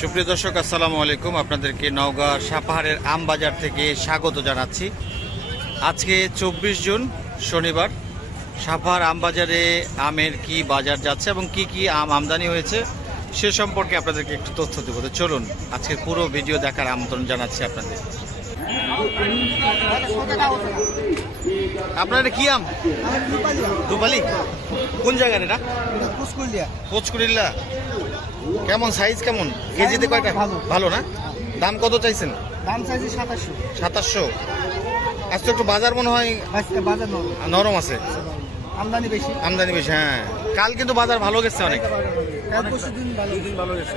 সুপ্রিয় দর্শক আসসালামু আলাইকুম। আপনাদেরকে নওগাঁ সাপাহারের আম বাজার থেকে স্বাগত জানাচ্ছি। আজকে চব্বিশ জুন শনিবার। সাপাহার আম বাজারে আমের কি বাজার যাচ্ছে এবং কি কি আম আমদানি হয়েছে সে সম্পর্কে আপনাদেরকে একটু তথ্য দেবো। তো চলুন আজকে পুরো ভিডিও দেখার আমন্ত্রণ জানাচ্ছি আপনাদের। আপনার কি আম? দুপালি। কোন জায়গার এটা? কোচকুড়িল্লা কেমন সাইজ কেমন? কেজিতে কয়টা? ভালো। না? দাম কত চাইছেন? দাম চাইছি সাতাশশো। সাতাশশো। আজ তো একটু বাজার মনে হয় আজকে বাজার নরম। আছে। আমদানি বেশি। আমদানি বেশি হ্যাঁ। কাল কিন্তু বাজার ভালো গেছে অনেক। ভালো গেছে।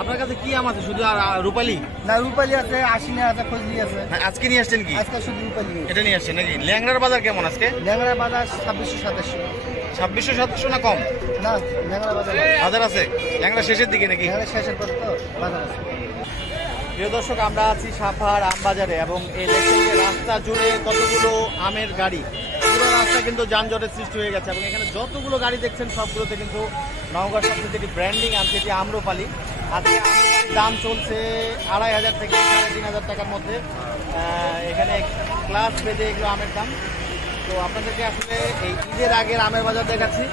আপনার কাছে কি আম আছে? শুধু আর রূপালি? না রূপালি আছে আশিনা আছে ফজলি আছে। হ্যাঁ, আজকে নিয়ে আসছেন কি? আজকাল শুধু রূপালি এটা নিয়ে আসছেন নাকি? ল্যাংড়ার বাজার কেমন আজকে? ল্যাংড়া বাজার ছাব্বিশশো সাতাশশো। ছাব্বিশশো সাতশো না কম? না ল্যাংড়া বাজার বাজার। আছে? ল্যাংড়া শেষের দিকে নাকি? ল্যাংড়া শেষের পর তো বাজার আছে। প্রিয় দর্শক আমরা আছি সাফার আমবাজারে এবং এই রাস্তা জুড়ে কতগুলো আমের গাড়ি। পুরো রাস্তা কিন্তু যানজটের সৃষ্টি হয়ে গেছে এবং এখানে যতগুলো গাড়ি দেখছেন সবগুলোতে কিন্তু নওগাঁর সবচেয়ে যেটি ব্র্যান্ডিং আম যেটি আম্রপালি। আজকে দাম চলছে আড়াই হাজার থেকে সাড়ে তিন হাজার টাকার মধ্যে। এখানে ক্লাস বেঁধে এগুলো আমের দাম। তো আপনাদেরকে আসলে এই ঈদের আগের আমের বাজার দেখাচ্ছি।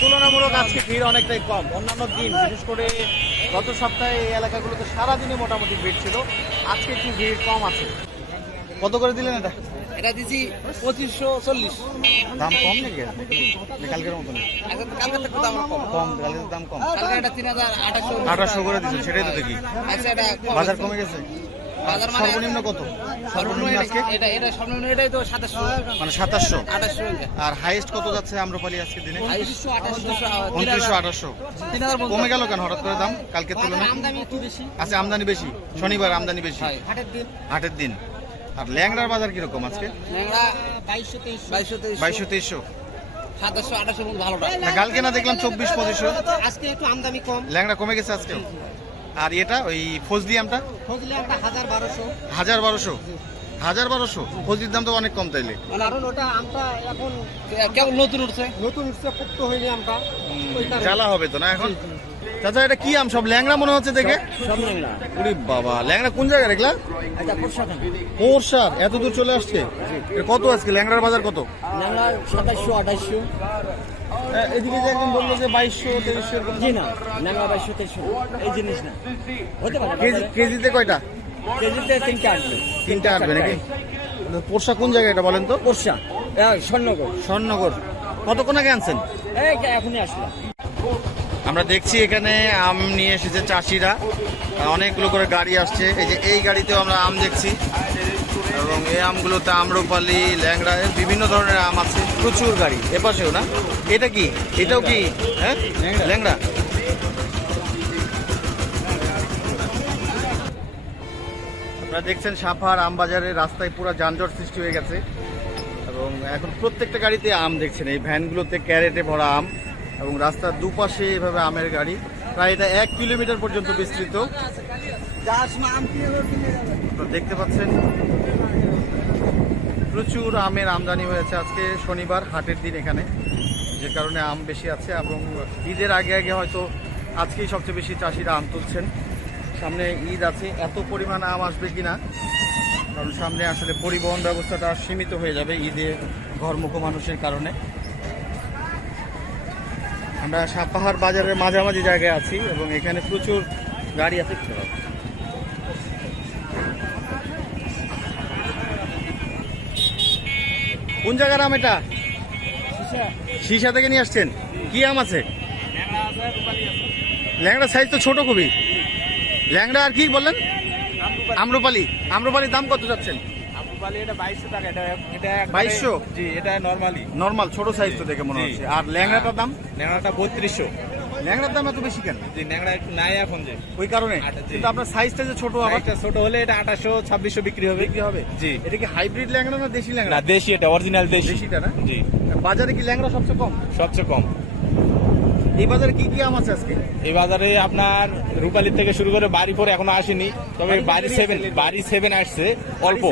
তুলনামূলক আজকে ভিড় অনেকটাই কম। অন্যান্য দিন, বিশেষ করে গত সপ্তাহে এই এলাকাগুলোতে সারাদিনে মোটামুটি ভিড় ছিল। আজকে একটু ভিড় কম আছে। কত করে দিলেন এটা? এটা দিছি পঁচিশশো চল্লিশ। দাম কম নাকি? কালকের মতন কালকে দাম কম। কম কালকের দাম কম। কালকে এটা তিন হাজার আঠাশশো। আঠাশশো করে দিচ্ছেন সেটাই তো দেখি। আচ্ছা এটা বাজার কমে গেছে? বাজার মানে সর্বনিম্ন কত? সর্বনিম্ন আজকে? এটা এটা সর্বনিম্ন এটাই তো মানে আর হাইয়েস্ট কত যাচ্ছে আজকে দিনে? কমে গেল কেন হঠাৎ করে দাম? কালকের তুলনায়? আমদানি একটু বেশি। আচ্ছা আমদানি বেশি। শনিবার আমদানি বেশি। হাটের দিন। হাটের দিন। আর ল্যাংড়ার বাজার কীরকম আজকে? ল্যাংড়া বাইশশো তেইশশো। সাতাশশো আঠাশশো ভালোটা। না, কালকে না দেখলাম চব্বিশ পঁচিশশো। আজকে একটু আমদানি কম। ল্যাংড়া কমে গেছে আজকেও। আর এটা ওই ফজলি আমটা? ফজলে হাজার বারোশো। হাজার বারোশো। হাজার বারোশো। ফজলির দাম তো অনেক কম তাইলে। কারণ ওটা আমটা এখন কেবল নতুন উঠছে? নতুন উঠছে পোক্ত হয়নি আমটা। জ্বালা হবে তো না এখন? চাচা এটা কি আম? সব ল্যাংড়া মনে হচ্ছে দেখে। ওরে বাবা ল্যাংড়া কোন জায়গায় পোষা পোরসার এত দূর চলে আসছে। কত আজকে? ল্যাংড়ার বাজার কত? ল্যাংড়া সাতাশশো আঠাশশো এদিকে যে একজন বলল যে বাইশশো তেইশশো জি না ল্যাংড়া বাইশশো তেইশশো। এই জিনিস না। হতে পারে কেজি কেজিতে কয়টা? কেজিতে তিনটে আসবে। তিনটা আসবে নাকি? পোরসা কোন জায়গায় এটা বলেন তো? পোষা স্বর্ণগর স্বর্ণগর কতক্ষণ আগে আনছেন? এখনই আসলাম। আমরা দেখছি এখানে আম নিয়ে এসেছে চাষিরা। অনেকগুলো করে গাড়ি আসছে। এই যে এই গাড়িতেও আমরা আম দেখছি। এবং এই আমগুলোতে আম্রপালি ল্যাংড়া বিভিন্ন ধরনের আম আছে। প্রচুর গাড়ি। এপাশেও না? এটা কি? এটাও কি? হ্যাঁ? ল্যাংড়া। আপনারা দেখছেন সাফার আম বাজারে। রাস্তায় পুরো যানজট সৃষ্টি হয়ে গেছে। এবং এখন প্রত্যেকটা গাড়িতে আম দেখছেন। এই ভ্যানগুলোতে ক্যারেটে ভরা আম। এবং রাস্তার দুপাশে এভাবে আমের গাড়ি। প্রায় এটা এক কিলোমিটার পর্যন্ত বিস্তৃত। দেখতে পাচ্ছেন, প্রচুর আমের আমদানি হয়েছে আজকে শনিবার, হাটের দিন এখানে, যে কারণে আম বেশি আছে এবং ঈদের আগে আগে হয়তো আজকেই সবচেয়ে বেশি চাষিরা আম তুলছেন। সামনে ঈদ আছে, এত পরিমাণ আম আসবে কি না কারণ সামনে আসলে পরিবহন ব্যবস্থাটা সীমিত হয়ে যাবে ঈদে ঘরমুখ মানুষের কারণে। আমরা সাপাহার বাজারের মাঝামাঝি জায়গায় আছি এবং এখানে প্রচুর গাড়ি আছে। কোন জায়গার আম এটা? সীসা। থেকে নিয়ে আসছেন? কি আম আছে? ল্যাংড়া সাইজ তো ছোট খুবই। ল্যাংড়া আর কি বললেন? আম্রপালি। আম্রপালির দাম কত যাচ্ছেন? এটা টাকা এটা এটা একবারে- 2200? জি এটা নর্মালি নর্মাল ছোট সাইজ তো দেখে মনে। হচ্ছে। আর ল্যাংড়াটার দাম? ন্যাংরাটা বত্রিশশো। ল্যাংড়ার দাম এত বেশি কেন? জি ন্যাংরা একটু নাই এখন যে। ওই কারণে? আচ্ছা। কিন্তু আপনার সাইজটা যে ছোট আবার? ছোট হলে এটা বিক্রি হবে। বিক্রি হবে? জি। এটা কি হাইব্রিড ল্যাংড়া না দেশি ল্যাংড়া? না দেশি এটা অরিজিনাল দেশি। দেশিটা না? জি। বাজারে কি ল্যাংড়া সবচেয়ে কম? সবচেয়ে কম। এই বাজারে কি কি আম আছে আজকে? এই বাজারে আপনার রূপালির থেকে শুরু করে বাড়ি পরে এখনও আসেনি তবে বাড়ি সেভেন সেভেন বাড়ি সেভেন আসছে অল্প।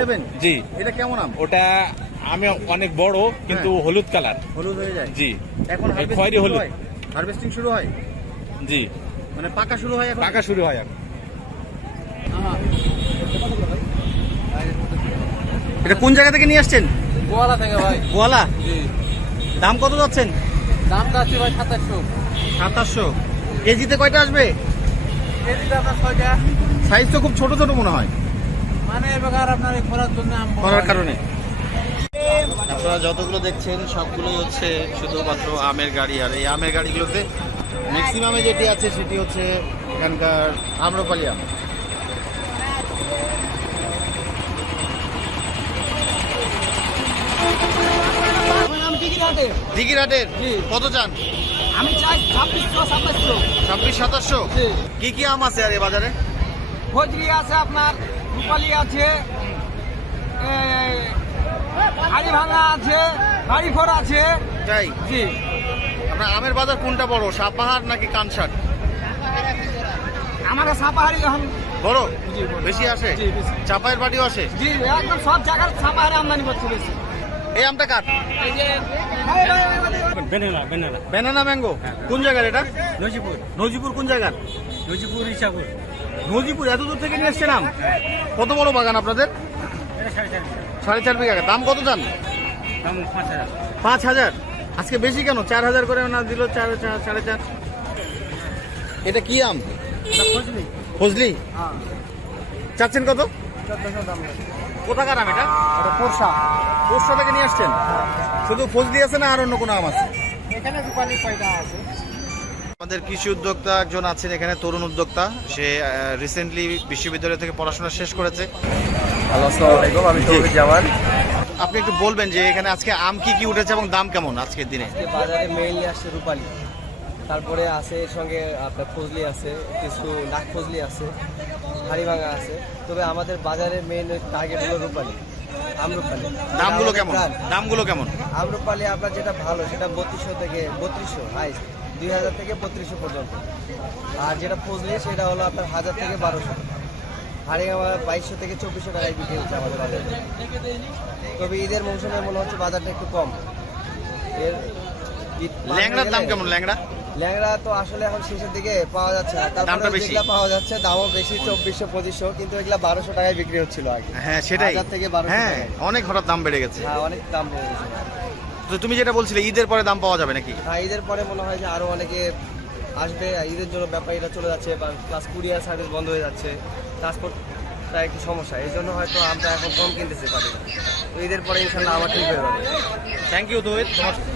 জি। এটা কেমন আম? ওটা আমি অনেক বড় কিন্তু হলুদ কালার। হলুদ হয়ে যায়? জি। এখন খয়েরি হলুদ। হয়? হারভেস্টিং শুরু হয়? জি। মানে পাকা শুরু হয় পাকা শুরু হয় এখন। এটা কোন জায়গা থেকে নিয়ে আসছেন? গোয়ালা থেকে ভাই। গোয়ালা? জি। দাম কত যাচ্ছেন? দাম যাচ্ছে ভাই সাতাশশো। সাতাশশো। কেজিতে কয়টা আসবে? সাইজ তো খুব ছোট ছোট মনে হয়। মানে এবার আপনার খরার জন্য আম বড় কারণে। আপনারা যতগুলো দেখছেন সবগুলোই হচ্ছে শুধুমাত্র আমের গাড়ি। আর এই আমের গাড়িগুলোতে ম্যাক্সিমামে যেটি আছে সেটি হচ্ছে এখানকার আম্রপালি আম। আমার নাম হাটে দিঘিরহাটের কত চান? আমি চাই ছাব্বিশশো সাতাশশো ছাব্বিশ সাতাশশো জি। কি কি আম আছে আর এই বাজারে? ফজরি আছে আপনার রূপালি আছে হাড়ি ভাঙা আছে বাড়ি ফোর আছে। তাই? জি। আপনার আমের বাজার কোনটা বড় সাপাহার নাকি কানসাট আমাকে সাপাহারি এখন। বড়? বেশি আসে? জি, চাপাইয়ের বাড়িও আসে? জি একদম সব জায়গার সাপাহারি আমদানি করছে বেশি। এই আমটা কার? Banana banana. ম্যাঙ্গো। কোন জায়গার এটা? নজিপুর। নজিপুর কোন জায়গার? নজিপুর ইসাপুর। নজিপুর এত দূর থেকে নিয়ে এসছেন আম? কত বড় বাগান আপনাদের? সাড়ে চার বিঘা। দাম কত চান? পাঁচ হাজার। আজকে বেশি কেন? চার হাজার করে না দিল চার সাড়ে চার। এটা কি আম? ফজলি ফজলি হ্যাঁ। চাচ্ছেন কত? কোথাকার আম এটা? এটা পোরশা। পোস্টটা থেকে নিয়ে আসছেন? শুধু ফজলি আছে না আর অন্য কোনো আম আছে? এখানে রূপালি কয়টা আছে? আমাদের কৃষি উদ্যোক্তা একজন আছেন এখানে তরুণ উদ্যোক্তা। সে রিসেন্টলি বিশ্ববিদ্যালয় থেকে পড়াশোনা শেষ করেছে। আলাইকুম আমি জামান আপনি একটু বলবেন যে এখানে আজকে আম কি কি উঠেছে এবং দাম কেমন আজকের দিনে? বাজারে মেইনলি আসছে রূপালি। তারপরে আছে এর সঙ্গে আপনার ফজলি আছে কিছু নাক ফজলি আছে। হাড়িভাঙা আছে। তবে আমাদের বাজারে মেইন টার্গেট হলো রূপালি। আমরুপালি। দামগুলো কেমন? দামগুলো কেমন? আমরুপালি আপনার যেটা ভালো সেটা বত্রিশশো থেকে বত্রিশশো হাইস্ট দুই হাজার থেকে বত্রিশশো পর্যন্ত। আর যেটা ফজলি সেটা হলো আপনার হাজার থেকে বারোশো হাড়িভাঙা বাইশশো থেকে চব্বিশশো টাকায় বিক্রি হচ্ছে আমাদের বাজারে। তবে ঈদের মৌসুমে মনে হচ্ছে বাজারটা একটু কম। এর ল্যাংড়ার দাম কেমন? ল্যাংড়া? ল্যাংড়া তো আসলে এখন শেষের দিকে পাওয়া যাচ্ছে না। দামটা তারপরে বেশি। যেগুলা পাওয়া যাচ্ছে দামও বেশি চব্বিশশো পঁচিশশো কিন্তু এগুলা বারোশো টাকায় বিক্রি হচ্ছিল আগে। হ্যাঁ সেটাই। হাজার থেকে বারোশো হ্যাঁ টাকায়। অনেক হঠাৎ দাম বেড়ে গেছে। হ্যাঁ অনেক দাম বেড়ে গেছে। তো তুমি যেটা বলছিলে ঈদের পরে দাম পাওয়া যাবে নাকি? হ্যাঁ ঈদের পরে মনে হয় যে আরও অনেকে আসবে। ঈদের জন্য ব্যাপারীরা চলে যাচ্ছে বা প্লাস কুরিয়ার সার্ভিস বন্ধ হয়ে যাচ্ছে। ট্রান্সপোর্টটা একটু সমস্যা। এই জন্য হয়তো আমরা এখন কম কিনতেছি পারি তো ঈদের পরে ইনশাল্লাহ আবার ঠিক হয়ে যাবে। থ্যাংক ইউ দোহিত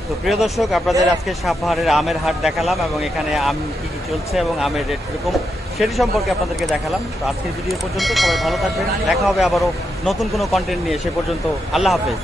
তো প্রিয় দর্শক, আপনাদের আজকে সাপাহারের আমের হাট দেখালাম এবং এখানে আম কী কী চলছে এবং আমের রেট কীরকম সেটি সম্পর্কে আপনাদেরকে দেখালাম। তো আজকের ভিডিও পর্যন্ত সবাই ভালো থাকবেন। দেখা হবে আবারও নতুন কোনো কন্টেন্ট নিয়ে। সে পর্যন্ত আল্লাহ হাফেজ।